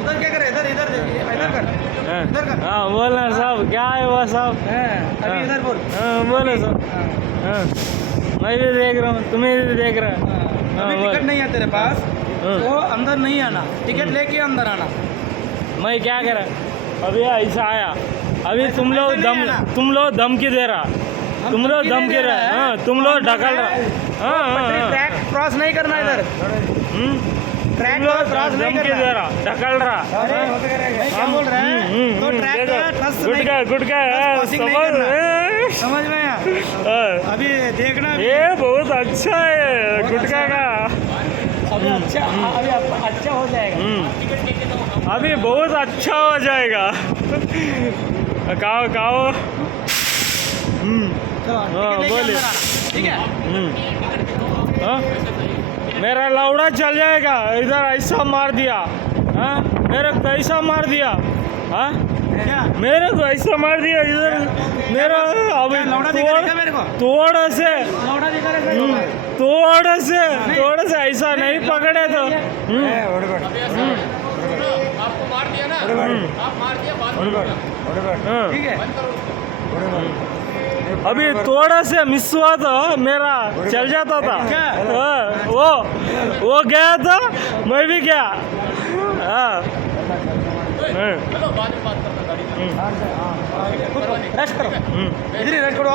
उधर क्या करे, इधर इधर इधर कर, इधर कर। हाँ बोलना साहब, क्या है वो साहब? अभी इधर बोल। हाँ बोलो साहब। हाँ मैं भी देख रहा हूँ, तुम्हें भी देख रहा है। अभी टिकट नहीं है तेरे पास हाँ। तो अंदर नहीं आना, टिकट लेके अंदर आना। मैं क्या करा? अभी ऐसा आया, अभी तुम लोग धमकी दे रहा, तुम लोग धमकी रहा, हाँ तुम लोग ढकल रहा। हाँ ट्रैक क्रॉस नहीं करना इधर, ट्रैक क्रॉस नहीं धमकी करना। दे रहा, ढकल रहा। क्या बोल रहा है? तो ट्रैक क्रॉस नहीं गुटका crossing नहीं करना। समझ में आया? अभी देखना ये बहुत अच्छा है गुटका का। अभी अच्छा, अभी अच्छा हो जाएगा। अभी बहुत अच्छा हो जाएगा। खाओ खाओ। बोलिए। ठीक है। हाँ? मेरा लौड़ा चल जाएगा, इधर ऐसा मार दिया। हाँ मेरे को ऐसा मार दिया। हाँ क्या मेरे को ऐसा मार दिया इधर, मेरा अभी लौड़ा दिखेगा मेरे को? थोड़ा से लौड़ा दिखा रहा है। थोड़ा से ऐसा नहीं पकड़े तो आपको मार दिया ना, आप मार दिया बाद में। हाँ। ठीक है। अभी थोड़ा से मिस हुआ तो मेरा चल जाता था। हाँ, वो गया था, मैं भी गया। हाँ चलो बाद में बात करना गाड़ी में। रेस्ट करो, इधर ही रेस्ट करो।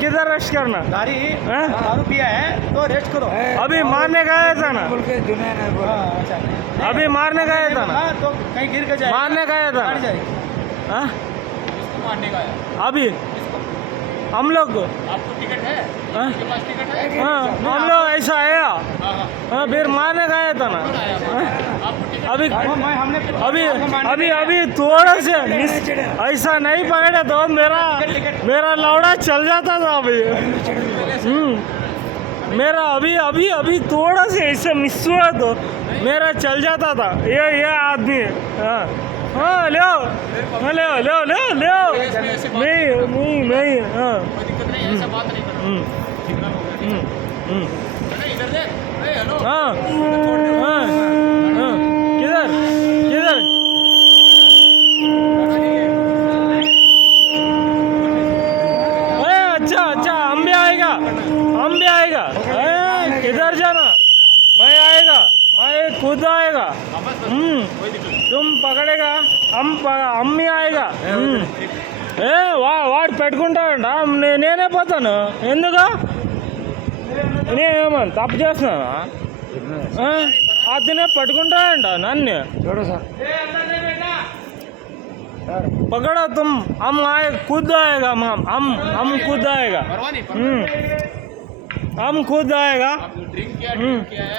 किधर रेस्ट करना? गाड़ी हाँ? दारू पिया है तो रेस्ट करो। अभी मारने गया था ना, अच्छा अभी मारने गया था ना, तो कहीं गिर के जाए, मारने गया था गाड़ी ना। जाएगी। हाँ? इसको मारने का है। अभी हम लोग को आपको टिकट है? हाँ? आपके पास टिकट है? हाँ हम लोग ऐसा आया। हाँ हाँ। हाँ फिर मारने गया था ना। हाँ? आपको टिकट अभी हमने अभी थोड़ा से ऐसा नहीं पकड़े तो मेरा लौड़ा चल जाता था। अभी मेरा अभी थोड़ा से ऐसे मिस हुआ तो मेरा चल जाता था। ये आदमी हाँ हाँ ले नहीं हाँ कोई दिक्कत नहीं, ऐसा बात नहीं करना। इधर देख। हेलो। हाँ हाँ हाँ किधर अच्छा हम भी आएगा। किधर जाना? मैं आएगा, मैं खुद आएगा। तुम पकड़ेगा, हम भी आएगा। వాడు పెట్టుకుంటాడంట, నేనే పోతాను. ఎందుకు నేనేమన్నా తప్పు చేస్తున్నానా? అతనే పట్టుకుంటాడంట నన్ను. पकड़ा तुम, हम आए खुद आएगा। हम खुद आएगा। हम खुद आएगा। ड्रिंक किया है,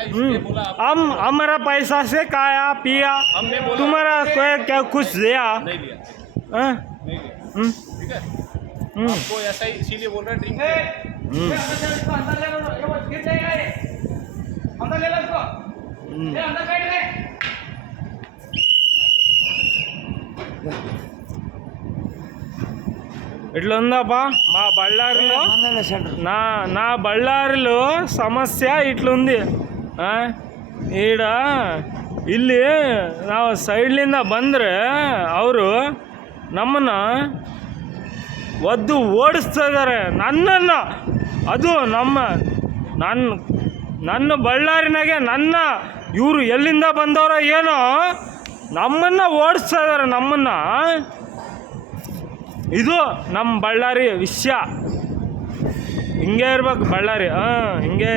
इसलिए बोला आप। हम हमारा पैसा से खाया पिया, हमने बोला तुम्हारा कोई क्या कुछ दिया? नहीं लिया, हाँ? नहीं लिया। हम्म, ठीक है, हम्म, आपको ऐसा ही इसीलिए बोल रहे हैं ड्रिंक। हम्म, अंदर ले लो, गिर जाएगा ये। अंदर ले लो इसको, ये अंदर बैठ गए। ఇట్లా ఉందాపా మా బళ్ళారిలో. నా బళ్ళారిలో సమస్య ఇట్లుంది. ಈಡ ಇಲ್ಲಿ ನಾವು ಸೈಡ್ಲಿಂದ ಬಂದರೆ ಅವರು ನಮ್ಮನ್ನು ಒದ್ದು ಓಡಿಸ್ತಾ ಇದ್ದಾರೆ, ನನ್ನನ್ನು. ಅದು ನನ್ನ ಬಳ್ಳಾರಿನಾಗೆ ಇವರು ಎಲ್ಲಿಂದ ಬಂದವರೋ ಏನೋ ನಮ್ಮನ್ನು ಓಡಿಸ್ತಾ ಇದ್ದಾರೆ, ನಮ್ಮನ್ನು. ಇದು ನಮ್ಮ ಬಳ್ಳಾರಿ ವಿಷಯ. ಹಿಂಗೆ ಇರ್ಬೇಕು ಬಳ್ಳಾರಿ. ಹಿಂಗೆ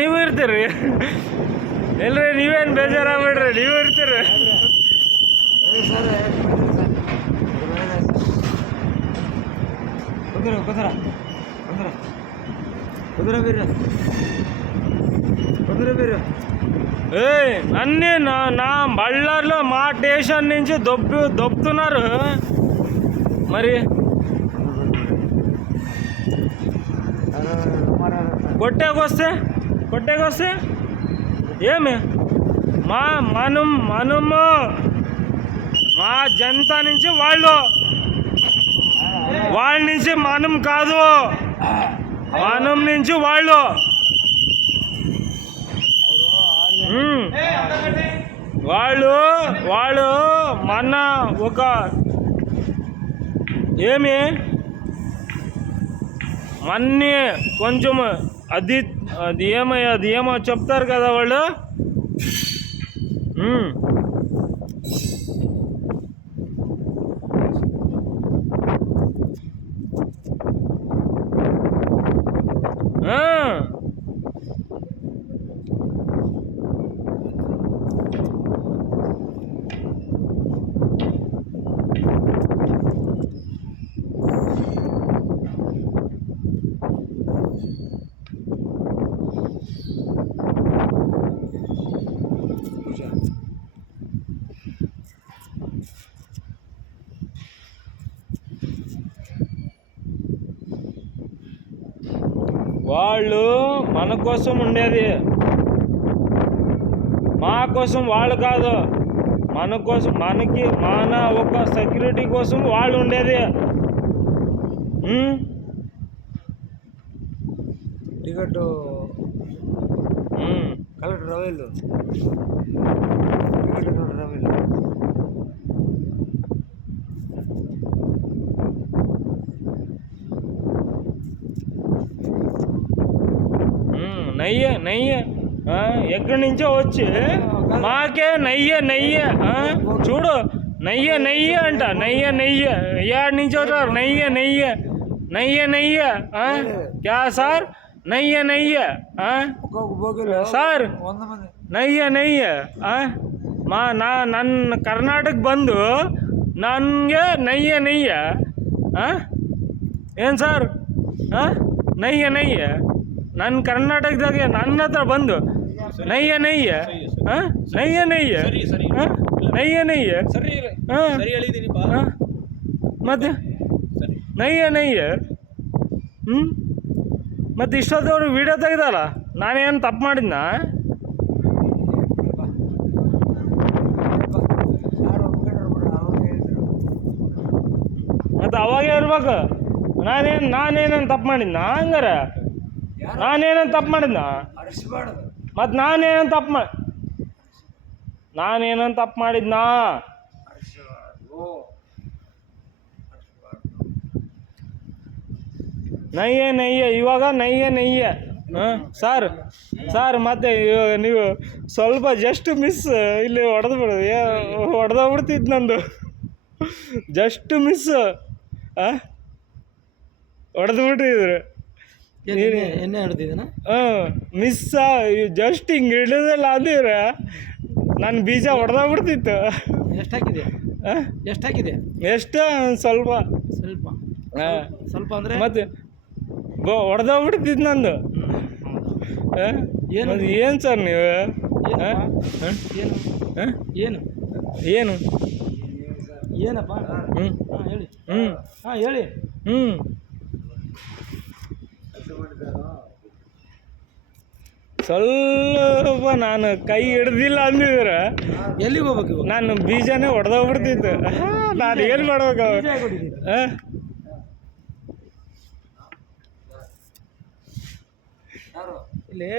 ನೀವು ಇರ್ತೀರಿ ಇಲ್ರಿ, ನೀವೇನು ಬೇಜಾರಾಗ್ಬೇಡ್ರಿ, ನೀವು ಇರ್ತೀರಿ. నన్ను నా బళ్ళారిలో మా స్టేషన్ నుంచి దొబ్బుతున్నారు. మరి కొట్టేకొస్తే ఏమి మనము మా జనతా నుంచి వాళ్ళు, వాళ్ళ నుంచి మనం కాదు, మనం నుంచి వాళ్ళు. వాళ్ళు వాళ్ళు మన ఒక ఏమి మన్ని కొంచెం అది అది ఏమో చెప్తారు కదా వాళ్ళు. వాళ్ళు మన కోసం ఉండేది, మా కోసం వాళ్ళు కాదు. మన కోసం, మనకి మన ఒక సెక్యూరిటీ కోసం వాళ్ళు ఉండేది. టికెట్ కలెక్టర్ రవేలు, టికెట్ రవేలు. నెయ్యి ఎక్కడి నుంచో వచ్చి మాకే నెయ్యి చూడు, నెయ్యి అంట. నెయ్యి ఏడు నుంచి వచ్చారు. నెయ్యి క్యా సార్? నెయ్యి సార్, నెయ్యి ನನ್ನ ಕರ್ನಾಟಕ ಬಂದು ನನಗೆ ನೆಯ್ಯ ಏನು ಸರ್? ನೆಯ್ಯ ನನ್ನ ಕರ್ನಾಟಕದಾಗೆ ನನ್ನ ಹತ್ರ ಬಂದು ನೆಯ್ಯ ಮತ್ತೆ ನೆಯ್ಯ ಮತ್ತೆ ಇಷ್ಟೊತ್ತವ್ರು ವಿಡಿಯೋ ತೆಗ್ದಲ್ಲ, ನಾನೇನು ತಪ್ಪು ಮಾಡಿದ್ನ? ಮತ್ತೆ ಅವಾಗೇ ಇರ್ಬೇಕು. ನಾನೇನೇನು ತಪ್ಪು ಮಾಡಿದ್ನ? ಹಂಗಾರ ನಾನೇನೇನು ತಪ್ಪು ಮಾಡಿದ್ನ? ಮತ್ತು ನಾನೇನು ತಪ್ಪು ಮಾಡಿದ್ನಾ? ನೆಯ್ಯ ಇವಾಗ ನೆಯ್ಯ ಸರ್ ಮತ್ತೆ ನೀವು ಸ್ವಲ್ಪ ಜಸ್ಟ್ ಮಿಸ್ ಇಲ್ಲಿ ಹೊಡೆದೋಗ್ಬಿಡ್ತಿದ್ದು ನಂದು. ಜಸ್ಟ್ ಮಿಸ್ ಹೊಡೆದ್ಬಿಟ್ಟಿದ್ರು. ಎಣ್ಣೆ ಹೊಡೆದಿದ್ದಾನ? ಮಿಸ್ ಜಸ್ಟ್ ಹಿಂಗೆ ಹಿಡಿದಲ್ಲ ಅಂದಿರ ನನ್ನ ಬೀಜ ಹೊಡೆದೋಗ್ಬಿಡ್ತಿತ್ತು. ಎಷ್ಟು ಹಾಕಿದೆ? ಎಷ್ಟು ಸ್ವಲ್ಪ ಅಂದರೆ ಮತ್ತೆ ಹೊಡೆದೋಗ್ಬಿಡ್ತಿದ್ದು ನಂದು. ಏನು ಸರ್ ನೀವು? ಏನು ಏನಪ್ಪ? ಹೇಳಿ. ಹೇಳಿ. ಸ್ವಲ್ಪ ನಾನು ಕೈ ಹಿಡ್ದಿಲ್ಲ ಅಂದಿದ್ರೆ ಎಲ್ಲಿಗೆ ಹೋಗ್ಬೇಕು? ನಾನು ಬೀಜನೇ ಹೊಡೆದೋಗ್ಬಿಡ್ತಿತ್ತು. ನಾನು ಏನು ಮಾಡ್ಬೇಕು? ಇಲ್ಲಿ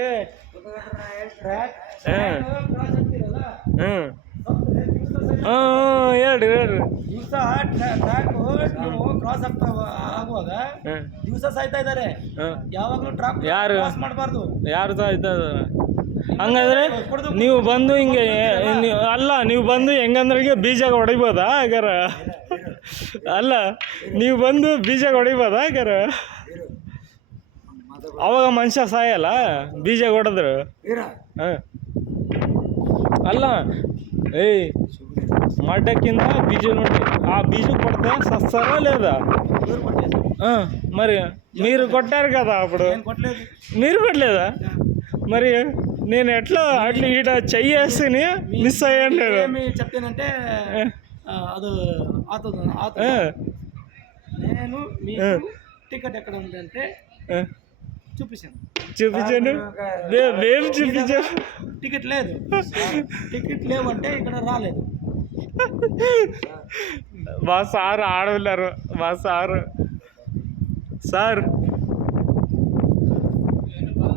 ಹೇಳ್ರಿ. ದಿವಸ ನೀವು ಕ್ರಾಸ್ ಆಗುವಾಗ ದಿವಸ ಸಾಯ್ತಾ ಇದ್ದಾರೆ. ಯಾವಾಗಲೂ ಟ್ರಾಕ್ ಯಾರು ಕ್ರಾಸ್ ಮಾಡಬಾರ್ದು. ಯಾರು ಸಾಯ್ತಾ ಇದ್ದಾರೆ? ಹಂಗಾದ್ರೆ ನೀವು ಬಂದು ಹಿಂಗೆ ಅಲ್ಲ, ನೀವು ಬಂದು ಹೆಂಗಂದ್ರೆ ಬೀಜ ಹೊಡಿಬೋದಾ ಹಾಗಾರ? ಅಲ್ಲ, ನೀವು ಬಂದು ಬೀಜ ಹೊಡಿಬೋದಾ ಹಾಗಾರ? ಅವಾಗ ಮನುಷ್ಯ ಸಾಯಲ್ಲ ಬೀಜ ಹೊಡೆದ್ರು? ಅಲ್ಲ, ಏಯ್ ಮಡ್ಡಕ್ಕಿಂತ ಬೀಜ ನೋಡಿ, ఆ బీజం కొడితే సస్తారా లేదా? మరి మీరు కొట్టారు కదా అప్పుడు, మీరు కొట్టలేదా? మరి నేను ఎట్లా అట్లా ఈడ చెయ్యేసి మిస్ అయ్యాను. చెప్తానంటే అది నేను మీకు టికెట్ ఎక్కడ ఉందంటే చూపించాను. మేము చూపించాను. టికెట్ లేవంటే ఇక్కడ రాలేదు. మా సార్ ఆడవాళ్ళారు మా సారు సార్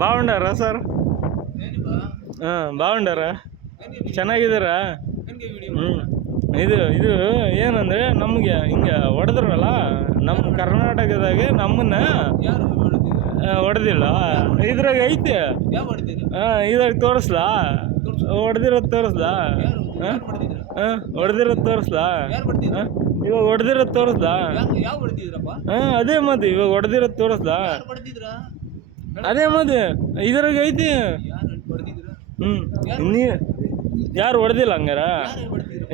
బాగుండారా సార్ ಬಾಗುಂಡಾರ ಚೆನ್ನಾಗಿದ್ದಾರಾ ಇದು ಏನಂದ್ರೆ ನಮಗೆ ಹಿಂಗೆ ಹೊಡೆದ್ರಲ್ಲ ನಮ್ಮ ಕರ್ನಾಟಕದಾಗೆ ನಮ್ಮನ್ನ ಹೊಡೆದಿಲ್ಲ ಇದ್ರಾಗ ಐತೆ ಇದ್ರಾಗ ತೋರಿಸ್ಲಾ ಹೊಡೆದಿರೋದು ತೋರಿಸ್ಲಾ ಹೊಡೆದಿರೋದು ತೋರಿಸ್ಲಾ ಇವಾಗ ಹೊಡೆದಿರೋದು ತೋರಿಸ್ಲಾ ಅದೇ ಮತ್ತೆ ಇವಾಗ ಹೊಡೆದಿರೋದು ತೋರಿಸ್ಲಾ ಅದೇ ಮತ್ತೆ ಇದ್ರಾಗ ಐತಿ ನೀ ಯಾರು ಹೊಡೆದಿಲ್ಲ ಹಂಗಾರ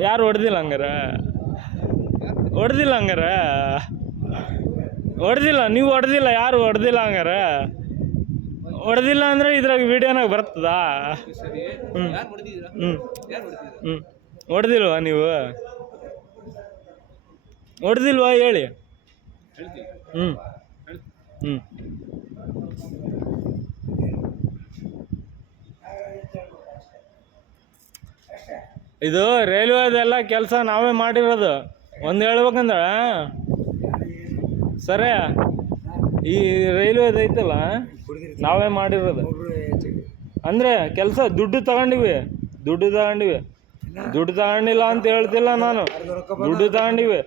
ಯಾರು ಹೊಡೆದಿಲ್ಲ ಹಂಗಾರ ಹೊಡೆದಿಲ್ಲ ನೀವು ಹೊಡೆದಿಲ್ಲ ಯಾರು ಹೊಡೆದಿಲ್ಲ ಹಂಗಾರ ಹೊಡೆದಿಲ್ಲ ಅಂದರೆ ಇದ್ರಾಗ ವಿಡಿಯೋನಾಗ ಬರ್ತದಾ ಹೊಡೆದಿಲ್ವಾ ನೀವು ಹೊಡೆದಿಲ್ವಾ ಹೇಳಿ ಇದು ರೈಲ್ವೆದೆಲ್ಲ ಕೆಲಸ ನಾವೇ ಮಾಡಿರೋದು ಒಂದು ಹೇಳ್ಬೇಕಂದ್ರೆ ಸರಿ ಈ ರೈಲ್ವೆದು ಐತಲ್ಲ ನಾವೇ ಮಾಡಿರೋದು ಅಂದರೆ ಕೆಲಸ ದುಡ್ಡು ತಗೊಂಡಿವಿ ದುಡ್ಡು ತಗೊಂಡಿಲ್ಲ ಅಂತ ಹೇಳ್ತಿಲ್ಲ ನಾನು ದುಡ್ಡು ತಗೊಂಡಿವಿ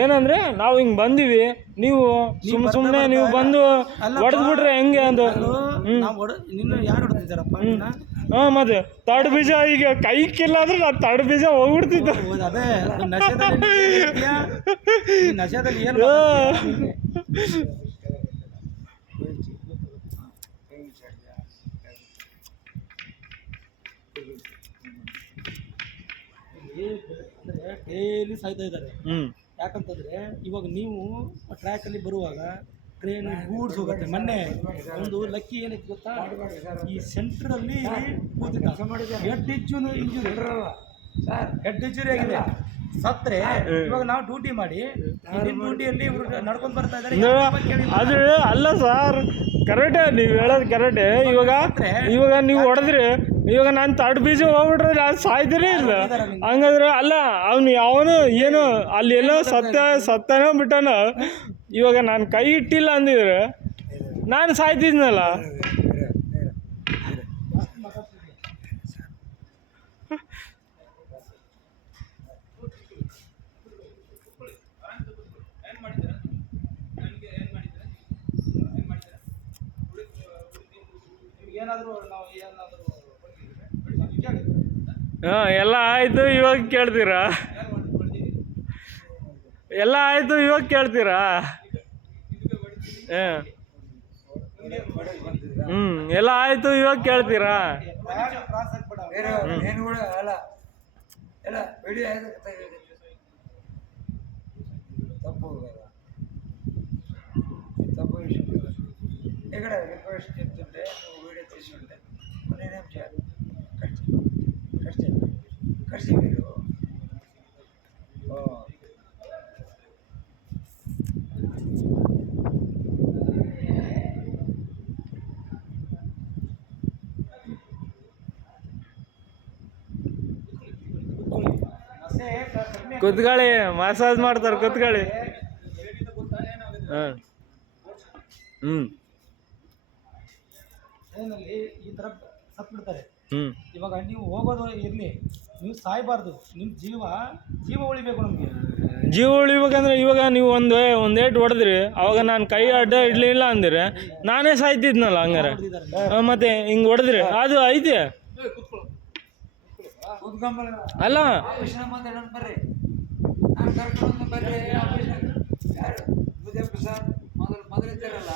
ಏನಂದ್ರೆ ನಾವು ಹಿಂಗೆ ಬಂದಿವಿ ನೀವು ಸುಮ್ಮನೆ ನೀವು ಬಂದು ಹೊಡೆದ್ಬಿಟ್ರೆ ಹೆಂಗೆ ಅಂತ ಹಾಂ ಮತ್ತೆ ತಡ್ ಬೀಜ ಈಗ ಕೈ ಕಿಲ್ಲ ಅಂದ್ರೆ ನಾನು ತಡ್ ಬೀಜ ಹೋಗ್ಬಿಡ್ತಿದ್ದೆ ಡೈಲಿ ಸಾಯ್ತಾ ಇದ್ದಾರೆ ಯಾಕಂತಂದ್ರೆ ಇವಾಗ ನೀವು ಟ್ರ್ಯಾಕಲ್ಲಿ ಬರುವಾಗ ಟ್ರೈನ್ ಗೂಡ್ಸ್ ಹೋಗುತ್ತೆ. ಮೊನ್ನೆ ಒಂದು ಲಕ್ಕಿ ಏನಕ್ಕೆ ಗೊತ್ತಾ, ಈ ಸೆಂಟ್ರಲ್ಲಿ ಕೂತಿದ್ದ ಹೆಡ್ ಇಂಜುರಿ ಆಗಿದೆ, ಸತ್ರೆ ಇವಾಗ ನಾವು ಡ್ಯೂಟಿ ಮಾಡಿ ನಿಮ್ಮ ಡ್ಯೂಟಿಯಲ್ಲಿ ಇವರು ನಡ್ಕೊಂಡು ಬರ್ತಾ ಇದ್ದಾರೆ. ಅದು ಅಲ್ಲ ಸರ್, ಕರೆಕ್ಟೇ ನೀವು ಹೇಳೋದು ಕರೆಕ್ಟೇ. ಇವಾಗ ನೀವು ಹೊಡೆದ್ರಿ, ಇವಾಗ ನಾನು ತಡ್ ಬೀಜ ಹೋಗ್ಬಿಟ್ರೆ ನಾನು ಸಾಯ್ತೀರಿ ಇಲ್ಲ ಹಂಗಾದ್ರೆ ಅಲ್ಲ ಅವನು ಏನು ಅಲ್ಲಿ ಎಲ್ಲೋ ಸತ್ತನೋ ಬಿಟ್ಟನೋ. ಇವಾಗ ನಾನು ಕೈ ಇಟ್ಟಿಲ್ಲ ಅಂದಿದ್ರೆ ನಾನು ಸಾಯ್ತಿದ್ನಲ್ಲ. ಹಾಂ ಎಲ್ಲ ಆಯಿತು, ಇವಾಗ ಕೇಳ್ತೀರಾ? ಎಲ್ಲ ಆಯಿತು, ಇವಾಗ ಕೇಳ್ತೀರಾ? ಎಲ್ಲ ಆಯಿತು, ಇವಾಗ ಕೇಳ್ತೀರಾ? తప్పు విషయం కదా. ఇక్కడ రిక్వెస్ట్ చెప్తుంటే నువ్వు వీడియో తీసుకుంటే నేనేం చేయాలి? ఖర్చు మీరు ಕುತ್ಕೊಳ್ಳಿ, ಮಸಾಜ್ ಮಾಡ್ತಾರೆ, ಕುತ್ಕೊಳ್ಳಿ. ಹಾಂ ಟ್ರೈನಲ್ಲಿ ಈ ಥರ ಸತ್ಬಿಡ್ತಾರೆ. ಇವಾಗ ನೀವು ಹೋಗೋದು ಇರಲಿ, ನೀವು ಸಾಯಬಾರ್ದು. ನಿಮ್ಮ ಜೀವ ಉಳಿಬೇಕು. ನಮಗೆ ಜೀವ ಉಳಿಬೇಕಂದ್ರೆ ಇವಾಗ ನೀವು ಒಂದು ಏಟು ಹೊಡೆದ್ರಿ, ಅವಾಗ ನಾನು ಕೈ ಅಡ್ಡ ಇಡಲಿಲ್ಲ ಅಂದ್ರೆ ನಾನೇ ಸಾಯ್ತಿದ್ನಲ್ಲ ಹಂಗಾರೆ. ಮತ್ತೆ ಹಿಂಗೆ ಹೊಡೆದ್ರಿ ಅದು ಐತೆ ಅಲ್ಲ. ಬರ್ರಿ, ನಾನು ಕರ್ಕೊಂಡು ಬರ್ರಿ. ಮೊದಲಿದ್ದಾರಲ್ಲ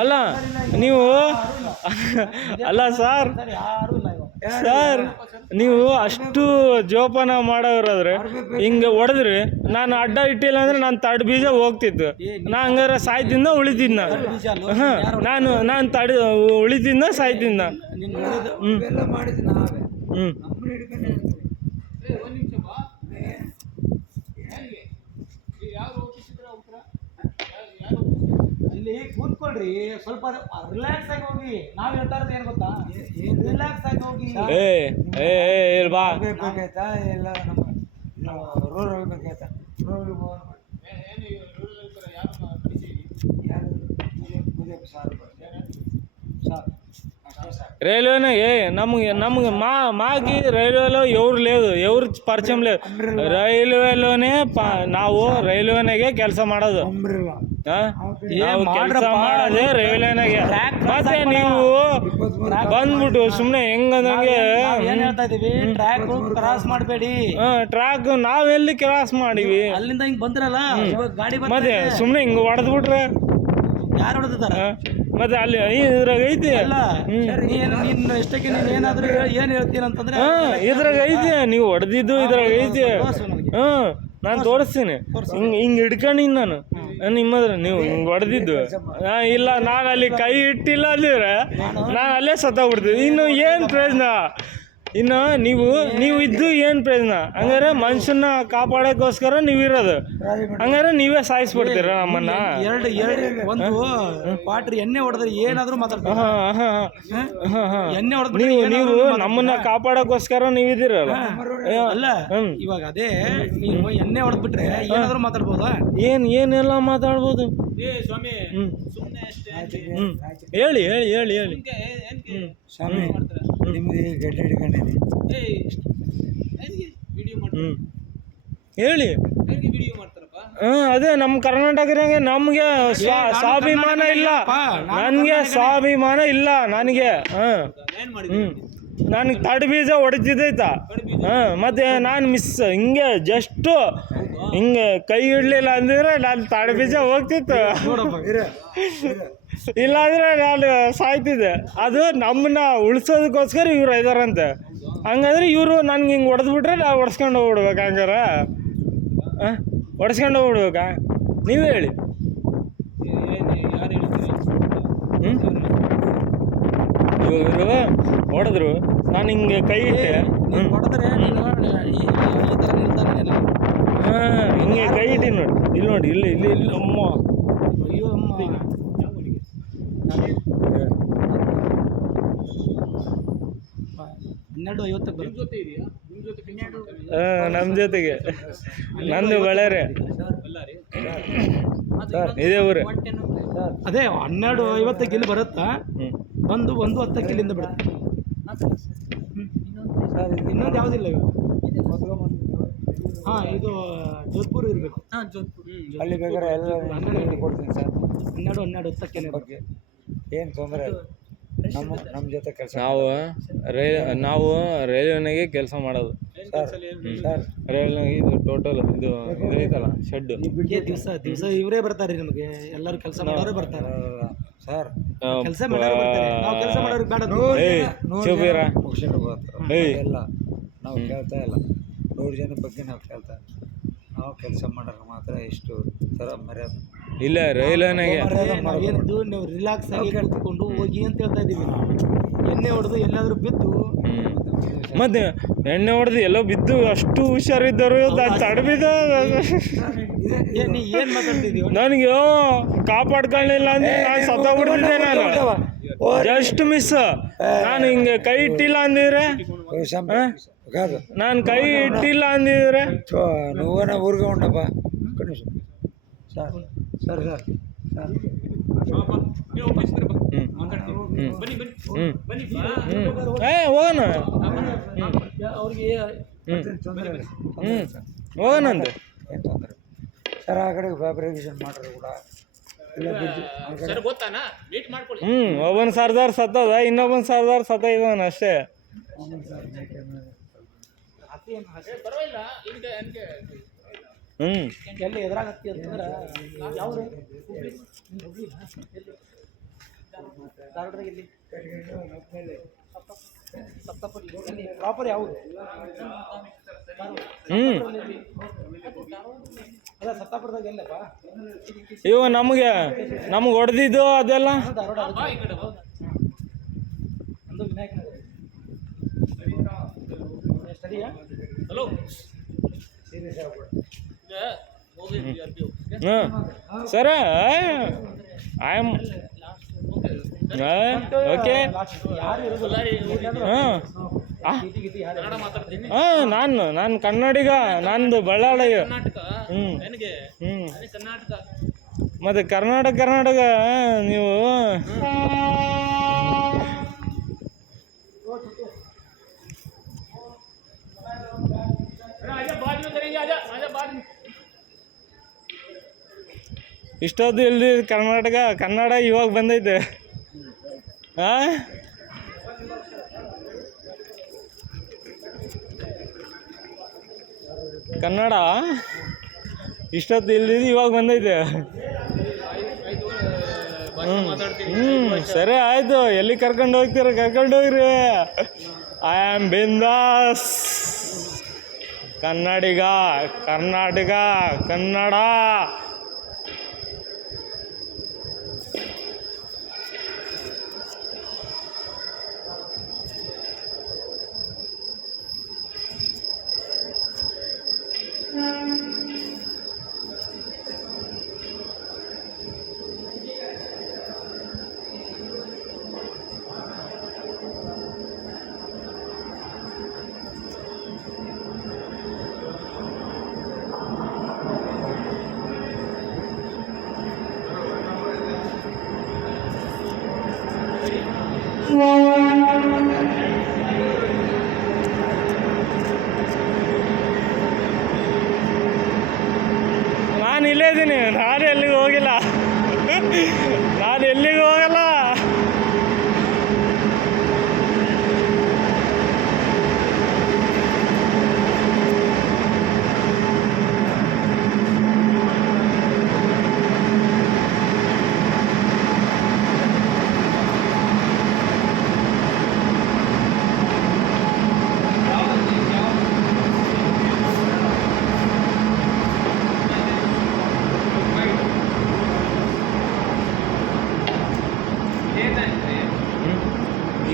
ಅಲ್ಲ ನೀವು ಅಲ್ಲ ಸರ್, ನೀವು ಅಷ್ಟು ಜೋಪಾನ ಮಾಡೋರಾದ್ರೆ ಹಿಂಗೆ ಹೊಡೆದ್ರಿ, ನಾನು ಅಡ್ಡ ಇಟ್ಟಿಲ್ಲ ಅಂದ್ರೆ ನಾನು ತಡ್ ಬೀಜ ಹೋಗ್ತಿತ್ತು. ನಾ ಹಂಗಾರೆ ಸಾಯ್ತಿದ್ನ ಉಳಿತಿದ್ನ? ನಾನು ಉಳಿತಿದ್ನ ಸಾಯ್ತಿದ್ನ? ಇಲ್ಲಿ ಕೂತ್ಕೊಳ್ಳಿ. ಕೂತ್ಕೊಳ್ರಿ, ಸ್ವಲ್ಪ ರಿಲ್ಯಾಕ್ಸ್ ಆಗಿ ಹೋಗಿ. ನಾವ್ ಹೇಳ್ತಾ ಇರೋದು ಏನ್ ಗೊತ್ತಾ, ರಿಲ್ಯಾಕ್ಸ್ ಆಗಿ ಹೋಗಿ. ಇಲ್ಲಿ ಬಾ. ಬೇಕಾಯ್ತಾ ಎಲ್ಲ ನಮ್ಮ ರೋಡ್ ಹೋಗ್ಬೇಕಾಯ್ತಾ ರೋಡ್ ಯಾರು ಸಾರು రైల్వేనే నమ్ము మాకి రైల్వేలో ఎవరు లేదు, ఎవరు పరిచయం లేదు. ರೈಲ್ವೆಲೋನೆ ನಾವು ರೈಲ್ವೆನಾಗೆ ಕೆಲಸ ಮಾಡೋದು. ನಾವು ಕೆಲಸ ಮಾಡೋದೇ ರೈಲ್ವೆನಾಗೆ. ಮತ್ತೆ ನೀವು ಬಂದ್ಬಿಟ್ಟು ಸುಮ್ಮನೆ ಹೆಂಗಂದಂಗೆ ಏನ್ ಹೇಳ್ತಾ ಇದೀವಿ, ಟ್ರ್ಯಾಕ್ ಕ್ರಾಸ್ ಮಾಡಬೇಡಿ. ಟ್ರ್ಯಾಕ್ ನಾವೆಲ್ಲಿ ಕ್ರಾಸ್ ಮಾಡಿವಿ? ಅಲ್ಲಿಂದ ಹಿಂಗ್ ಬಂದ್ರಲ್ಲ, ಇವಾಗ ಗಾಡಿ ಮತ್ತೆ ಸುಮ್ಮನೆ ಹಿಂಗ್ ಹೊಡೆದ್ಬಿಟ್ರೆ ಯಾರು ಹೊಡೆದಾರ? ಮತ್ತೆ ಅಲ್ಲಿ ಇದ್ರಾಗ ಐತಿ. ನೀನ್ ಇಷ್ಟಕ್ಕೆ ನೀನ್ ಏನಾದ್ರು ಏನ್ ಹೇಳ್ತೀನಿ ಅಂತಂದ್ರೆ ಇದ್ರಾಗ ಐತಿ, ನೀವು ಹೊಡೆದಿದ್ದು ಇದ್ರಾಗ ಐತಿ. ನಾನು ತೋರಿಸ್ತೀನಿ. ಹಿಂಗ್ ಹಿಡ್ಕೊಂಡಿನಿ ನಾನು ನಿಮ್ಮದ್ರ, ನೀವು ಹಿಂಗ್ ಹೊಡೆದಿದ್ದು. ಇಲ್ಲ ನಾನು ಅಲ್ಲಿ ಕೈ ಇಟ್ಟಿಲ್ಲ ಅಂದಿದ್ರೆ ನಾನು ಅಲ್ಲೇ ಸತ್ತೋಗ್ಬಿಡ್ತೀನಿ. ಇನ್ನು ಏನ್ ಪ್ರಯೋಜನ? ಇನ್ನು ನೀವು ಇದ್ದು ಏನು ಪ್ರಯೋಜನ? ಹಂಗಾರೆ ಮನುಷ್ಯನ ಕಾಪಾಡೋಕ್ಕೋಸ್ಕರ ನೀವಿರೋದು, ಹಂಗಾರೆ ನೀವೇ ಸಾಯಿಸ್ಬಿಡ್ತೀರ ನಮ್ಮನ್ನ. ಒಂದು ಪಾಟ್ರಿ ಎಣ್ಣೆ ಹೊಡೆದ್ರೆ ಏನಾದ್ರೂ ಮಾತಾಡ್ತಾರೆ. ಎಣ್ಣೆ ಹೊಡೆದ್ ನೀವು ನಮ್ಮನ್ನ ಕಾಪಾಡೋಕ್ಕೋಸ್ಕರ ನೀವಿದ್ದೀರಲ್ಲ. ಅಲ್ಲ, ಇವಾಗ ಅದೇ ನೀವು ಎಣ್ಣೆ ಹೊಡೆದ್ಬಿಟ್ರೆ ಏನಾದ್ರೂ ಮಾತಾಡ್ಬೋದಾ? ಏನೆಲ್ಲ ಮಾತಾಡ್ಬೋದು. ಹೇಳಿ ಹೇಳಿ ಹೇಳಿ ಹೇಳಿ. ಸ್ವಾಮಿ ನಿಮ್ಗೆ ಗಡ್ಡೆ ಹಿಡ್ಕೊಂಡಿದ್ದೀನಿ. ಹೇಳಿ. ಅದೇ ನಮ್ಮ ಕರ್ನಾಟಕದಾಗ ನಮ್ಗೆ ಸ್ವಾಭಿಮಾನ ಇಲ್ಲ. ನನಗೆ ಸ್ವಾಭಿಮಾನ ಇಲ್ಲ. ನನಗೆ ನನಗೆ ತಡಿ ಬೀಜ ಹೊಡಿತಿದ್ದೈತ. ಮತ್ತೆ ನಾನು ಮಿಸ್ ಹಿಂಗೆ ಜಸ್ಟ್ ಹಿಂಗೆ ಕೈ ಇಡಲಿಲ್ಲ ಅಂದಿದ್ರೆ ನಾನು ತಡಿ ಬೀಜ ಹೋಗ್ತಿತ್ತು, ಇಲ್ಲಾಂದ್ರೆ ನಾನು ಸಾಯ್ತಿದ್ದೆ. ಅದು ನಮ್ಮನ್ನ ಉಳಿಸೋದಕ್ಕೋಸ್ಕರ ಇವ್ರು ಇದಾರಂತೆ. ಹಂಗಂದ್ರೆ ಇವರು ನನ್ಗೆ ಹಿಂಗೆ ಹೊಡೆದ್ಬಿಟ್ರೆ ನಾವು ಹೊಡ್ಸ್ಕೊಂಡು ಹೋಗ್ಬಿಡ್ಬೇಕು. ಹಂಗಾರ ಹೊಡ್ಸ್ಕೊಂಡು ಹೋಗ್ಬಿಡ್ಬೇಕಾ? ನೀವೇ ಹೇಳಿ. ಇವರು ಹೊಡೆದ್ರು, ನಾನು ಹಿಂಗೆ ಕೈ ಇಟ್ಟೆ. ಹಿಂಗೆ ಕೈ ಇಟ್ಟಿ ನೋಡಿ. ಇಲ್ಲಿ ನೋಡಿ, ಇಲ್ಲಿ ಇಲ್ಲಿ ಇಲ್ಲಿ ಅಮ್ಮ, ಅಯ್ಯೋ ಅಮ್ಮ. 12:50 ಬರುತ್ತೆ. ನಮ್ಮ ಜೊತೆಗೆ ನಂದು ಬಳ್ಳಾರಿ, ಇದೇ ಊರು. ಅದೇ 12:50 ಇಲ್ಲಿ ಬರುತ್ತಾ, ಬಂದು 1:10 ಇಲ್ಲಿಂದ ಬಿಡುತ್ತೆ. ಇನ್ನೊಂದು ಯಾವುದಿಲ್ಲ ಇವಾಗ. ಹಾಂ, ಇದು ಜೋಧ್ಪುರ್ ಇರಬೇಕು. ಅಲ್ಲಿ ಬೇಕಾದ್ರೆ ಎಲ್ಲ 12 ಕೊಡ್ತೀನಿ ಸರ್. 12:10 ಬಗ್ಗೆ ಏನು ತೊಂದರೆ ಇಲ್ಲ. ನಮ್ಮ ಜೊತೆ ಕೆಲಸ ನಾವು ರೈಲ್ವೆನಾಗೆ ಕೆಲಸ ಮಾಡೋದು ಸರ್. ರೈಲ್ವೆನಾಗೆ ಇದು ಟೋಟಲ್ ಇದು ಐತಲ್ಲ ಶೆಡ್. ದಿವಸ ಇವರೇ ಬರ್ತಾರೆ ನಮಗೆ, ಎಲ್ಲರೂ ಕೆಲಸ ಮಾಡೋರೇ ಬರ್ತಾರೆ ಸರ್. ಕೆಲಸ ಮಾಡೋರು ಬರ್ತಾರೆ, ನಾವು ಕೆಲಸ ಮಾಡೋರಿಗೆ ಬೇಡ. ಮುಗಿಸ್ಕೊಂಡು ಬರ್ತಾರೆ ಎಲ್ಲ. ನಾವು ಕೇಳ್ತಾ ಇಲ್ಲ, 100 ಜನ ಬಗ್ಗೆ ನಾವು ಕೇಳ್ತಾ ಇಲ್ಲ. ನಾವು ಕೆಲಸ ಮಾಡೋರು ಮಾತ್ರ ಇಷ್ಟು ಥರ ಮರ್ಯಾದೆ ಇಲ್ಲ ರೈಲ್ವೆನಾಗೆ. ಏನಿದ್ದು ನೀವು ರಿಲ್ಯಾಕ್ಸ್ ಆಗಿ ಕೂತ್ಕೊಂಡು ಹೋಗಿ ಅಂತ ಹೇಳ್ತಾ ಇದ್ದೀವಿ. ಎಣ್ಣೆ ಹೊಡೆದು ಎಲ್ಲಾದರೂ ಬಿದ್ದು, ಮತ್ತೆ ಎಣ್ಣೆ ಹೊಡೆದು ಎಲ್ಲೋ ಬಿದ್ದು ಅಷ್ಟು ಹುಷಾರಿದ್ದರು ತಡಬಿದ್ದ. ನೀ ಏನು ಮಾತಾಡ್ತಿದ್ದೀವಿ? ನನಗೆ ಕಾಪಾಡ್ಕೊಳ್ಳಿಲ್ಲ ಅಂದ್ರೆ ನಾನು ಸತ್ತೋಗ್ಬಿಡ್ತಿದ್ದೆ. ನಾನು ಜಸ್ಟ್ ಮಿಸ್. ನಾನು ಹಿಂಗೆ ಕೈ ಇಟ್ಟಿಲ್ಲ ಅಂದಿದ್ರೆ, ನಾನು ಕೈ ಇಟ್ಟಿಲ್ಲ ಅಂದಿದ್ರೆ నువ్వైనా ఊరుగా ఉండబ్బా. సార్ సార్ సార్ సార్ ಹೋಗೋಣ ಅವ್ರಿಗೆ ಹೋಗೋಣಂತೆ. ಏನು ತೊಂದರೆ ಸರ್. ಆ ಕಡೆ ಫ್ಯಾಬ್ರಿಕೇಶನ್ ಮಾಡ್ರು ಕೂಡ ಇಲ್ಲ ಬಿದ್ದು ಒಬ್ಬನ ಸರ್ದಾರ್ ಸತ್ತದ, ಇನ್ನೊಬ್ಬನ ಸರ್ದಾರ್ ಸತ್ತ ಇದ್ದಾನ ಅಷ್ಟೇ. ಎಲ್ಲಿ ಎದುರಾಗತ್ತಿ ಅಂತಂದ್ರೆ ಯಾವ್ದು ಪ್ರಾಪರ್ ಯಾವುದು? ಅದ ಸತ್ತಾಪುರದಾಗ ಎಲ್ಲಪ್ಪ ಇವ ನಮಗೆ ಹೊಡೆದಿದ್ದು ಅದೆಲ್ಲ. ಒಂದು ವಿನಾಯಕ ಸ್ಟಡಿಯಾ? Hello, sir I am okay ಯಾರು ಇರೋದಿಲ್ಲ ಹಾಂ ಗೀತಿ ಗೀತಿ ಯಾರು ಕನ್ನಡ ಮಾತಾಡ್ತೀನಿ. ನಾನು ಕನ್ನಡಿಗ, ನಂದು ಬಳ್ಳಾಳಿ. ಕರ್ನಾಟಕ ಹ್ಞೂ ನನಗೆ ಹ್ಞೂ ಅದೇ ಕರ್ನಾಟಕ. ಮತ್ತು ಕರ್ನಾಟಕ ನೀವು आजा बाद में करेंगे, आजा आजा बाद में. ಇಷ್ಟೊತ್ತು ಇಲ್ಲಿ ಕನ್ನಡ ಇವಾಗ ಬಂದೈತೆ. ಹಾಂ ಕನ್ನಡ ಇಷ್ಟೊತ್ತು ಇಲ್ಲಿ ಇವಾಗ ಬಂದೈತೆ. ಸರಿ ಆಯಿತು, ಎಲ್ಲಿ ಕರ್ಕೊಂಡು ಹೋಗ್ತೀರ ಕರ್ಕೊಂಡು ಹೋಗ್ರಿ. ಐ ಆಮ್ ಬಿಂದಾಸ್ ಕನ್ನಡಿಗ, ಕರ್ನಾಟಕ, ಕನ್ನಡ. ನಾನು ಇಲ್ಲೇ ಇದ್ದೀನಿ, ನಾನು ಎಲ್ಲಿಗೂ ಹೋಗಿಲ್ಲ. ನಾನು ಎಲ್ಲಿಗೂ ಹೋಗಲ್ಲ.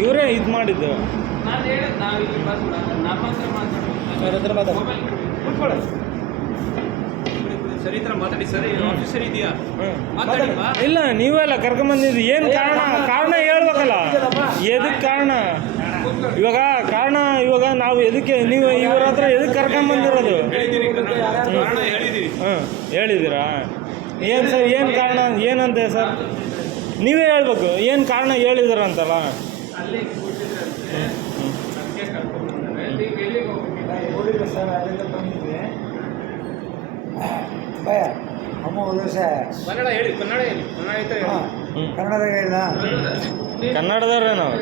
ಇವರೇ ಇದು ಮಾಡಿದ್ದು. ನಾನು ಹೇಳೋದು ನಾವು ಇಲ್ಲಿ ಬಂದು ನಮ್ಮ ಹತ್ರ ಮಾತಾಡೋದು. ಅವ್ರ ಹತ್ರ ಮಾತಾಡಿ. ಕೂತ್ಕೊಳ್ಳಿ. ಸರಿ ಥರ ಮಾತಾಡಿ. ಸರಿ ಆಫೀಸರ್ ಇದೆಯಾ ಮಾತಾಡಿ ಬಾ. ಇಲ್ಲ ನೀವೆಲ್ಲ ಕರ್ಕೊಂಬಂದಿದ್ದು ಏನು ಕಾರಣ ಹೇಳ್ಬೇಕಲ್ಲ. ಎದಕ್ಕೆ ಕಾರಣ ಇವಾಗ ನಾವು ಎದಕ್ಕೆ ನೀವು ಇವ್ರ ಹತ್ರ ಎದಕ್ಕೆ ಕರ್ಕೊಂಬಂದಿರೋದು? ಕಾರಣ ಹೇಳಿದ್ದೀರಿ. ಹೇಳಿದ್ದೀರಾ? ಏನು ಸರ್, ಏನು ಕಾರಣ ಏನಂತೆ ಸರ್? ನೀವೇ ಹೇಳ್ಬೇಕು ಏನು ಕಾರಣ ಹೇಳಿದಾರಂತಲ್ಲ. ಅಲ್ಲಿ ಕೂತಿದ್ರಂತೆ ಅದಕ್ಕೆ ಕರ್ಕೊಂಡ್ಬಂದ್ರೆ ನೀವು ಎಲ್ಲಿಗೆ ಹೋಗ್ಬೇಕು? ನೋಡಿಲ್ಲ ಸರ್, ಅಲ್ಲಿಂದ ಬಂದಿದ್ದೆ. ಭಯ ಅಮ್ಮ ವರ್ಷ ಕನ್ನಡ ಹೇಳಿ, ಕನ್ನಡ ಹೇಳಿ, ಕನ್ನಡ ಐತೆ ಹೇಳಿ. ಕನ್ನಡದಾಗ ಹೇಳಿದ. ಕನ್ನಡದವ್ರೇ ನಾವು.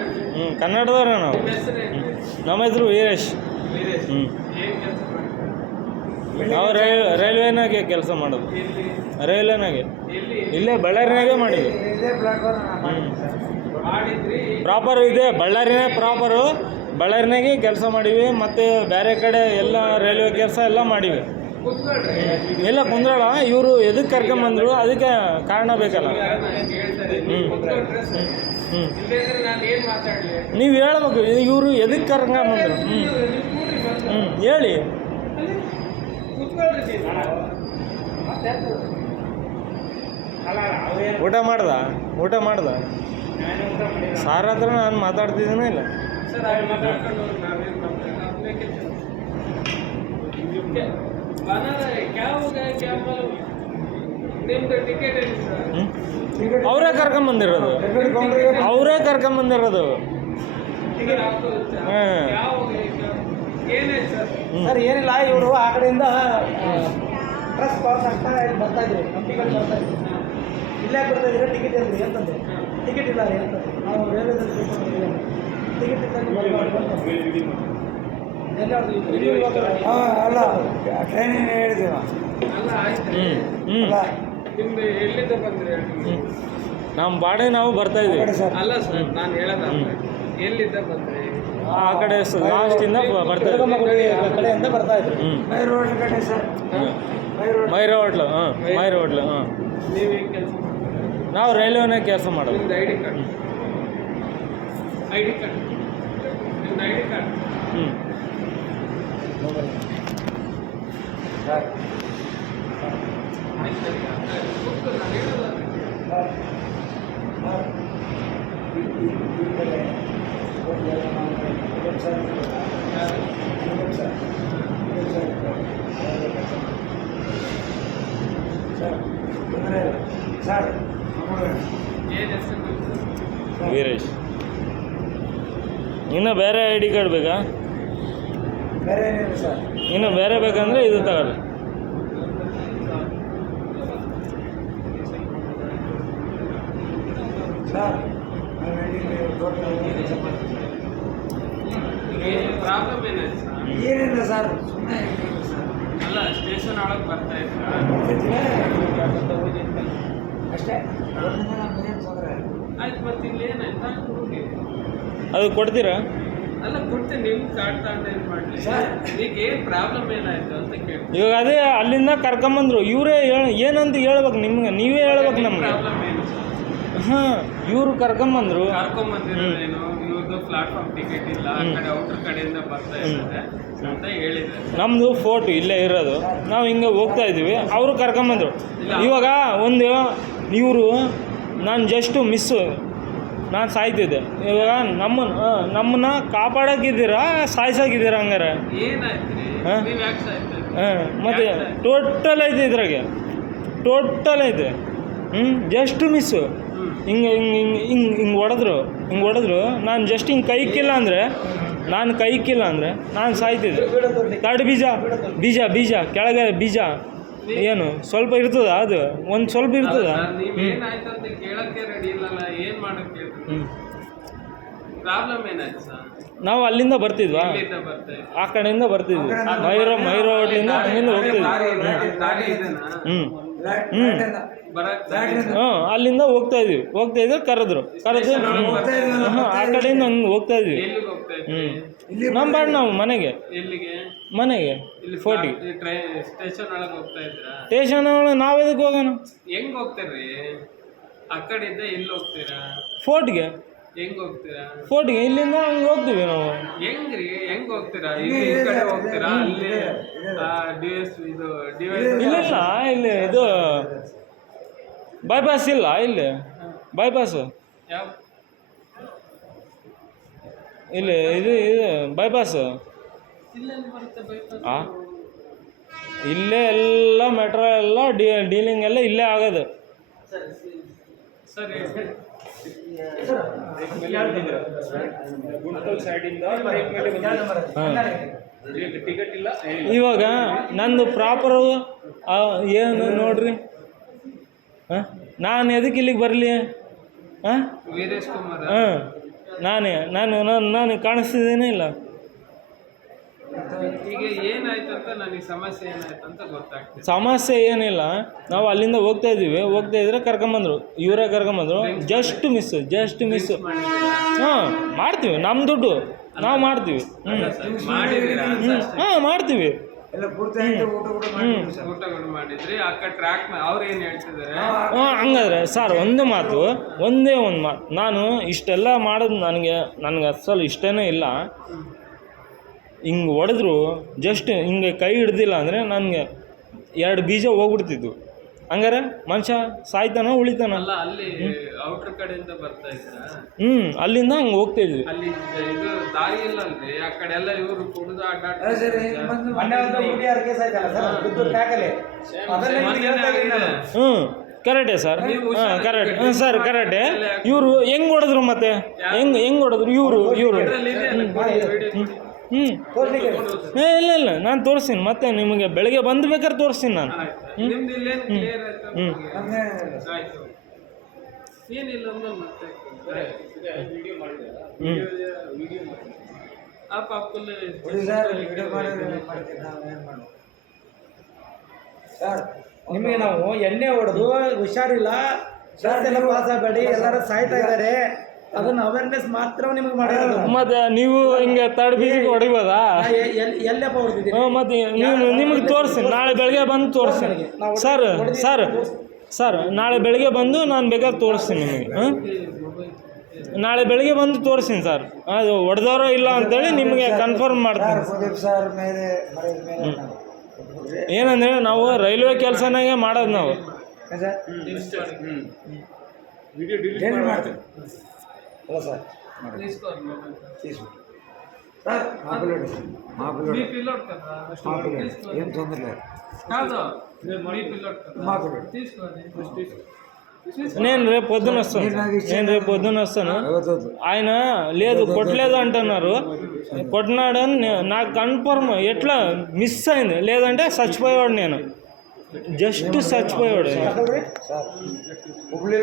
ಕನ್ನಡದವ್ರೇ ನಾವು. ನಿಮ್ಮ ಹೆಸರು ಏನು? ನಮ್ಮ ಹೆಸರು ವೀರೇಶ್. ವೀರೇಶ್. ಹ್ಞೂ ಏನು ಕೆಲಸ ಮಾಡಿ? ನಾವು ರೈಲ್ವೆನಾಗೆ ಕೆಲಸ ಮಾಡೋದು. ಎಲ್ಲಿ ರೈಲ್ವೆನಾಗೆ ಎಲ್ಲಿ ಇಲ್ಲೇ ಬಳ್ಳಾರಿನಾಗೆ ಮಾಡಿದ್ವಿ. ಇದೇ ಪ್ಲಾಟ್ಫಾರ್ಮ್ ಮಾಡಿದ್ರಿ? ಪ್ರಾಪರು ಇದೆ ಬಳ್ಳಾರಿನೇ ಪ್ರಾಪರು. ಬಳ್ಳಾರಿನಾಗೆ ಕೆಲಸ ಮಾಡೀವಿ, ಮತ್ತು ಬೇರೆ ಕಡೆ ಎಲ್ಲ ರೈಲ್ವೆ ಕೆಲಸ ಎಲ್ಲ ಮಾಡೀವಿ. ಕೂತ್ಕೊಳ್ರಿ. ಎಲ್ಲ ಕುಂದ್ರಲ್ಲ, ಇವರು ಎದಕ್ಕೆ ಕರ್ಕೊಂಬಂದರು ಅದಕ್ಕೆ ಕಾರಣ ಬೇಕಲ್ಲ. ನನಗೆ ಹೇಳ್ತಾರೆ ನೀವು ಕೂತ್ಕೊಳ್ರಿ ಸರ್. ಹ್ಞೂ ಇಲ್ಲಾಂದ್ರೆ ನಾನು ಏನು ಮಾತಾಡಲಿ? ನೀವು ಹೇಳ್ಬೇಕು ಇವರು ಎದಕ್ಕೆ ಕರ್ಕೊಂಬಂದರು. ಹೇಳಿ. ಕೂತ್ಕೊಳ್ರಿ ನೀವು. ಊಟ ಮಾಡ್ದ ಸಾರ್ ಹತ್ರ ನಾನು ಮಾತಾಡ್ತಿದ್ದೀನೋ ಇಲ್ಲ. ಸರ್ ಅಲ್ಲಿ ಮಾತಾಡ್ಕೊಂಡು ಹೋಗಿ ನಾವೇನು ಮಾತಾಡೋಣ? अपने के बना रहे क्या हो गया क्या मालूम? ನಿಮ್ದು ಟಿಕೆಟ್ ಏನು ಸರ್? ಅವರೇ ಕರ್ಕೊಂಬಂದಿರೋದು. ಟಿಕೆಟ್ आपको क्या हो गया? ಏನಾಯ್ತು ಸರ್? ಸರ್ ಏನಿಲ್ಲ, ಇವರು ಆ ಕಡೆಯಿಂದ ಡ್ರೆಸ್ ಪಾಸ್ ಆಗ್ತಾ ಇಲ್ಲಿ ಬರ್ತಾ ಇದ್ರು, ಕಂಪ್ನಿಗಳು ಬರ್ತಾ ಇದ್ರು. ಇಲ್ಲೇ ಬರ್ತಾ ಇದ್ರೆ ಟಿಕೆಟ್ ಇಲ್ರಿ ಅಂತಂದೆ. ಟಿಕೆಟ್ ಇಲ್ಲ ರೀ ಅಂತಂದೆ. ನಾವು ರೈಲ್ವೆದಲ್ಲಿ ಟಿಕೆಟ್ ಇದ್ದಂಗೆ ಬರಬಾರ್ದು ಅಂತಂದೆ. ಅಲ್ಲ ಟ್ರೈನಿಂಗ್ ಹೇಳಿದ್ದೀವ. ಅಲ್ಲ ಆಯ್ತು. ಅಲ್ಲ ನಿಮ್ದು ಎಲ್ಲಿಂದ ಬಂದ್ರಿ ಹೇಳಿ? ನಮ್ಮ ಬಾಡಿ ನಾವು ಬರ್ತಾ ಇದ್ದೀವಿ. ಅಲ್ಲ ಸರ್ ನಾನು ಹೇಳೋದ ಎಲ್ಲಿಂದ ಬಂದ್ರಿ? ಆ ಕಡೆ ಲಾಸ್ಟಿಂದ ಬರ್ತಾ ಇದ್ದೀವಿ. ಕಡೆಯಿಂದ ಬರ್ತಾ ಇದ್ರು. ಮೈ ರೋಡ್ ಕಡೆ sir. Myra hotel. Myra hotel. ನೀವೇನು ಕೆಲಸ ಮಾಡ್ತೀರಾ? ನಾವು ರೈಲ್ವೆನಾಗ ಕೆಲಸ ಮಾಡೋದು. ನಿಮ್ದು ಐ ಡಿ ಕಾರ್ಡ್ ನಿಮ್ದು ಐ ಡಿ ಕಾರ್ಡ್ ಸರ್ ಆಯ್ತು ಸರಿ. ಕೂತ್ಕೊ, ನಾನು ಹೇಳೋದಾದ್ರೆ ಸರ್ ಏನು ಹೆಸರು ವೀರೇಶ್. ಇನ್ನು ಬೇರೆ ಐ ಡಿ ಕಾರ್ಡ್ ಬೇಕಾ? ಬೇರೆ ಏನಿಲ್ಲ ಸರ್. ಇನ್ನು ಬೇರೆ ಬೇಕಂದರೆ ಇದು ತಗೊಳ್ಳಿ. ಸರ್ ಟೋಟಲ್ ಪ್ರಾಬ್ಲಮ್ ಏನಾಯ್ತು ಸರ್? ಏನಿಲ್ಲ ಸರ್, ಸುಮ್ಮನೆ ಸರ್ ಅಲ್ಲ ಸ್ಟೇಷನ್ ಒಳಗೆ ಬರ್ತಾ ಇದ್ರ ಅಷ್ಟೇ. ಅದರಿಂದ ನಮ್ಗೇನು ತೊಂದರೆ ಇಲ್ಲ. ಆಯ್ತು, ಮತ್ತೆ ಇಲ್ಲಿ ಏನಾಯ್ತಾ ಹುಡುಗಿ? ಅದು ಕೊಡ್ತೀರಾ? ಅಲ್ಲ ಕೊಡ್ತೀನಿ, ನಿಮ್ ಕಾರ್ಡ್ ತಗೊಂಡು ಏನು ಮಾಡಲಿ? ಈಗ ಏನು ಪ್ರಾಬ್ಲಮ್ ಏನಾಯ್ತು ಅಂತ ಕೇಳಿ. ಇವಾಗ ಅದೇ ಅಲ್ಲಿಂದ ಕರ್ಕೊಂಬಂದ್ರು ಇವರೇ ಏನಂತ ಹೇಳ್ಬೇಕು ನಿಮ್ಗೆ, ನೀವೇ ಹೇಳ್ಬೇಕು ನಮ್ಗೆ. ಪ್ರಾಬ್ಲಮ್ ಏನು ಸರ್? ಹಾಂ, ಇವರು ಕರ್ಕೊಂಬಂದ್ರು. ಕರ್ಕೊಂಬಂದಿರೋದೇನು, ಇವ್ರದ್ದು ಪ್ಲಾಟ್ಫಾರ್ಮ್ ಟಿಕೆಟ್ ಇಲ್ಲ, ಆ ಕಡೆ ಔಟರ್ ಕಡೆಯಿಂದ ಬರ್ತಾ ಇದ್ದಾರೆ ಅಂತ ಹೇಳಿದ್ದಾರೆ. ನಮ್ಮದು ಫೋರ್ಟ್ ಇಲ್ಲೇ ಇರೋದು, ನಾವು ಹಿಂಗೆ ಹೋಗ್ತಾ ಇದ್ದೀವಿ, ಅವರು ಕರ್ಕೊಂಬಂದ್ರು. ಇವಾಗ ಒಂದು ಇವರು ನಾನು ಜಸ್ಟು ಮಿಸ್ಸು, ನಾನು ಸಾಯ್ತಿದ್ದೆ. ಇವಾಗ ನಮ್ಮನ್ನ ಕಾಪಾಡೋಕ್ಕಿದ್ದೀರಾ ಸಾಯ್ಸಾಕಿದ್ದೀರಾ ಹಂಗಾರೆ? ಏನಾಯ್ತು ರೀ? ಹಾಂ? ನೀವು ಯಾಕೆ ಸಾಯ್ತಾ ಇದ್ದೀರಿ? ಹಾಂ, ಮತ್ತು ಟೋಟಲ್ ಐತೆ ಇದ್ರಾಗೆ, ಟೋಟಲ್ ಐತೆ. Just miss. ಹಿಂಗೆ ಹಿಂಗೆ ಹಿಂಗೆ ಹಿಂಗೆ ಹಿಂಗೆ ಹೊಡೆದ್ರು ನಾನು ಜಸ್ಟ್ ಹಿಂಗೆ ಕೈಕ್ಕಿಲ್ಲ ಅಂದರೆ ನಾನು ಸಾಯ್ತಿದ್ದೆ. ಕರಡು ಬೀಜ ಕೆಳಗೆ ಬೀಜ ಏನು ಸ್ವಲ್ಪ ಇರ್ತದ, ಅದು ಒಂದು ಸ್ವಲ್ಪ ಇರ್ತದ. ನೀವೇನಾಯ್ತು ಅಂತ ಕೇಳಕ್ಕೆ ರೆಡಿ ಇಲ್ಲಲ್ಲ, ಏನು ಮಾಡಕ್ಕೆ? ಪ್ರಾಬ್ಲಮ್ ಏನಾಯ್ತು ಸರ್? ನಾವು ಅಲ್ಲಿಂದ ಬರ್ತಿದ್ವಾ, ಎಲ್ಲಿಂದ ಬರ್ತಾ ಇದ್ದೀರಿ? ಆ ಕಡೆಯಿಂದ ಬರ್ತಿದ್ವಿ, ಮೈರೋ ಹೋಟ್ಲಿಂದ ಅಲ್ಲಿಂದ ಹೋಗ್ತಿದ್ವಿ. ದಾರಿ ಇದೆನಾ ಬರಕ್ಕೆ? ಅಲ್ಲಿಂದ ಹೋಗ್ತಾ ಇದ್ವಿ ಕರೆದ್ರು ಆ ಕಡೆಯಿಂದ ಹಂಗೆ ಹೋಗ್ತಾ ಇದ್ವಿ. ಎಲ್ಲಿಗೆ ಹೋಗ್ತಾ ಇದ್ದೀರಿ? ನಾವು ಮನೆಗೆ ಎಲ್ಲಿಗೆ? ಇಲ್ಲಿ ಫೋರ್ಟಿಗೆ ಸ್ಟೇಷನ್ ಒಳಗೆ ಹೋಗ್ತಾ ಇದ್ರಾ? ಸ್ಟೇಷನ್ ಒಳಗೆ ನಾವು ಎದಕ್ಕೆ ಹೋಗೋಣ? ಹೆಂಗ್ ಹೋಗ್ತೀರಿ? ಆ ಕಡೆಯಿಂದ ಎಲ್ಲಿ ಹೋಗ್ತೀರಾ? ಫೋರ್ಟ್ಗೆ ಹೆಂಗ್ ಹೋಗ್ತೀರಾ? ಇಲ್ಲಿಂದ ಹಂಗೆ ಹೋಗ್ತೀವಿ ನಾವು. ಹೆಂಗ್ರಿ ಹೆಂಗ್ ಹೋಗ್ತೀರಾ? ಇಲ್ಲಿ ಈ ಕಡೆ ಹೋಗ್ತೀರಾ? ಅಲ್ಲಿ ಡಿವೈಸ್ ಇಲ್ಲ ಇಲ್ಲಿ ಇದು ಬೈಪಾಸ್ ಇಲ್ಲ, ಇಲ್ಲಿ ಬೈಪಾಸ್ ಯಾವ ಇಲ್ಲಿ ಇದು ಬೈಪಾಸ್ ಇಲ್ಲೆಲ್ಲಿ ಬರುತ್ತೆ ಬೈಪಾಸ್? ಇಲ್ಲೇ ಎಲ್ಲ ಮೆಟ್ರೋ ಎಲ್ಲ ಡೀಲಿಂಗ್ ಎಲ್ಲ ಇಲ್ಲೇ ಆಗೋದು. ಸರಿ ಟಿಕೆಟ್ ಇಲ್ಲ. ಇವಾಗ ನಂದು ಪ್ರಾಪರು ಏನು ನೋಡ್ರಿ, ನಾನು ಎದಕ್ಕೆ ಇಲ್ಲಿಗೆ ಬರಲಿ? ವೀರೇಶ್ ಕುಮಾರ್ ನಾನು ಕಾಣಿಸ್ತಿದ್ದೇನೆ ಇಲ್ಲ. ಈಗ ಏನಾಯ್ತು ಅಂತ ನನಗೆ ಸಮಸ್ಯೆ ಏನಾಯ್ತು ಅಂತ ಗೊತ್ತಾಗ್ತದೆ. ಸಮಸ್ಯೆ ಏನಿಲ್ಲ, ನಾವು ಅಲ್ಲಿಂದ ಹೋಗ್ತಾ ಇದ್ರೆ ಕರ್ಕೊಂಬಂದ್ರು, ಇವರೇ ಕರ್ಕೊಂಬಂದ್ರು. Just miss. ಹಾಂ, ಮಾಡ್ತೀವಿ, ನಮ್ಮ ದುಡ್ಡು ನಾವು ಮಾಡ್ತೀವಿ. ಹಾಂ, ಮಾಡ್ತೀವಿ. ಎಲ್ಲ ಪೂರ್ತಿ ಆಯ್ತು, ಊಟಗಳು ಮಾಡಿದ್ರಿ. ಆ ಕಡೆ ಟ್ರ್ಯಾಕ್ ಅವ್ರು ಏನು ಹೇಳ್ತಿದ್ದಾರೆ? ಹಂಗಾದ್ರೆ ಸರ್ ಒಂದೇ ಒಂದು ಮಾತು, ನಾನು ಇಷ್ಟೆಲ್ಲ ಮಾಡೋದು ನನಗೆ ಅಸಲು ಇಷ್ಟನೇ ಇಲ್ಲ. ಹಿಂಗೆ ಹೊಡೆದ್ರು ಜಸ್ಟ್ ಹಿಂಗೆ ಕೈ ಹಿಡ್ದಿಲ್ಲ ಅಂದರೆ ನನಗೆ 2 ಬೀಜ ಹೋಗ್ಬಿಡ್ತಿದ್ವು. ಹಂಗಾರೆ ಮನುಷ್ಯ ಸಾಯ್ತಾನೋ ಉಳಿತಾನ? ಅಲ್ಲ, ಅಲ್ಲಿ ಔಟರ್ ಕಡೆಯಿಂದ ಬರ್ತಾ ಇದ್ರ? ಅಲ್ಲಿಂದ ಹಂಗೆ ಹೋಗ್ತಾ ಇದ್ವಿ. ಅಲ್ಲಿ ಇದು ದಾರಿ ಇಲ್ಲ ಅಲ್ರಿ, ಆ ಕಡೆ ಎಲ್ಲ ಇವರು ಕುಡಿದು ಕರೆಕ್ಟೇ ಸರ್. ಕರೆಕ್ಟೇ. ಇವರು ಹೆಂಗೆ ಹೊಡೆದ್ರು, ಮತ್ತೆ ಹೆಂಗೆ ಹೊಡೆದ್ರು ಇವರು? ಇಲ್ಲ ನಾನು ತೋರಿಸ್ತೀನಿ, ಮತ್ತೆ ನಿಮಗೆ ಬೆಳಗ್ಗೆ ಬಂದು ಬೇಕಾದ್ರೆ ತೋರಿಸ್ತೀನಿ ನಾನು. ಏನಿಲ್ಲ ಮತ್ತೆ ನಿಮಗೆ ನಾವು ಎಣ್ಣೆ ಹೊಡೆದು ಹುಷಾರಿಲ್ಲ, ಎಲ್ಲ ಪಾಸ್ ಆಗಬೇಡಿ, ಎಲ್ಲರೂ ಸಾಯ್ತಾ ಇದ್ದಾರೆ, ಅದನ್ನ ಅವೇರ್ನೆಸ್ ಮಾತ್ರ ನಿಮಗೆ ಮಾಡಿರೋದು. ಮತ್ತೆ ನೀವು ಹಿಂಗೆ ತರ್ಡ್ ಬೀಜಿಗೆ ಹೊಡಿಬೋದಾ? ಎಲ್ಲಪ್ಪ ಹೊಡೆದಿದ್ದೀನಿ? ಮತ್ತೆ ನಿಮಗೆ ತೋರಿಸ್ತೀನಿ, ನಾಳೆ ಬೆಳಗ್ಗೆ ಬಂದು ತೋರಿಸ್ತೀನಿ ಸರ್. ನಾಳೆ ಬೆಳಗ್ಗೆ ಬಂದು ನಾನು ಬೇಕಾದ್ರೆ ತೋರಿಸ್ತೀನಿ ನಿಮಗೆ. ನಾಳೆ ಬೆಳಗ್ಗೆ ಬಂದು ತೋರಿಸ್ತೀನಿ ಸರ್, ಅದು ಹೊಡೆದವರೋ ಇಲ್ಲ ಅಂತೇಳಿ ನಿಮಗೆ ಕನ್ಫರ್ಮ್ ಮಾಡ್ತೀನಿ. ಏನಂದರೆ ನಾವು ರೈಲ್ವೆ ಕೆಲಸನಾಗೆ ಮಾಡೋದು ನಾವು. ఎలా సార్ మరి తీసుకోవాలి మొబైల్. తీసుకుంటాం సార్ మా పిల్లడు మా పిల్లడు మీ పిల్లోడు కదా మా పిల్లడు తీసుకో. ఏం తొందర లేదు కాదు మీ పిల్లోడు కదా మా పిల్లడు తీసుకోవాలి. నేను రేపు పొద్దున వస్తాను. నేను రేపు పొద్దున వస్తాను. వద్దు ఆయన లేదు కొట్టలేదు అంటున్నారు. కొట్టినాడని నాకు కన్ఫర్మ్ ఎట్లా మిస్ అయింది, లేదంటే చచ్చిపోయేవాడు. నేను జస్ట్ చచ్చిపోయేవాడు. సార్